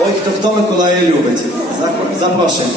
Ой, хто хто Миколая любить. Запрошуємо.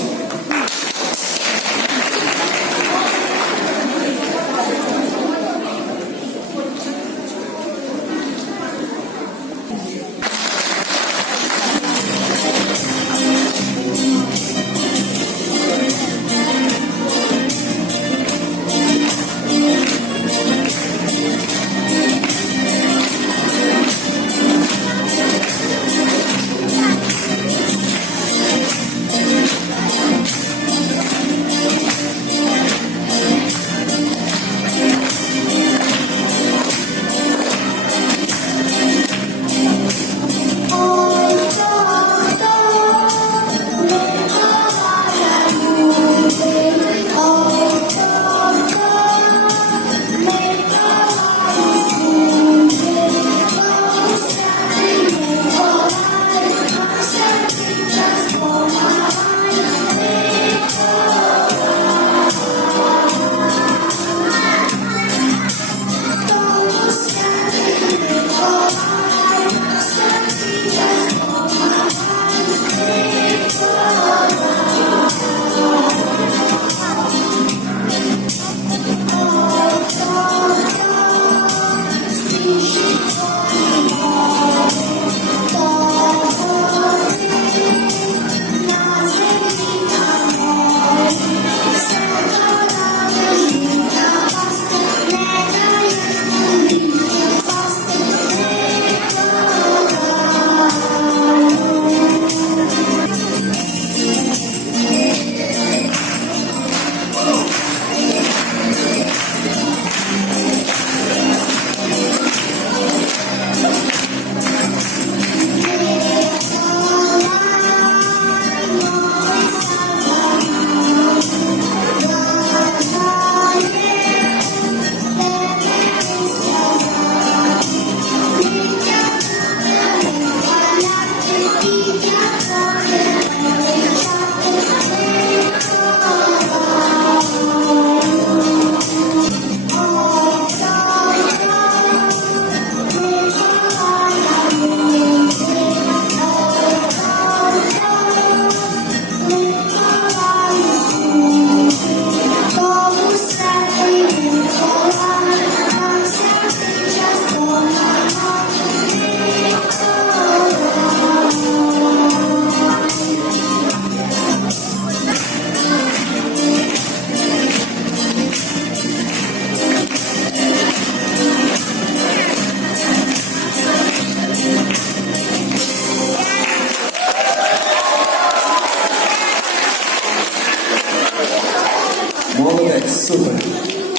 Молодець, супер.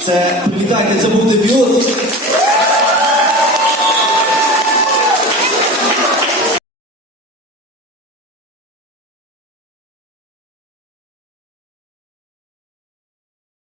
Це, привітайте, це був дебют.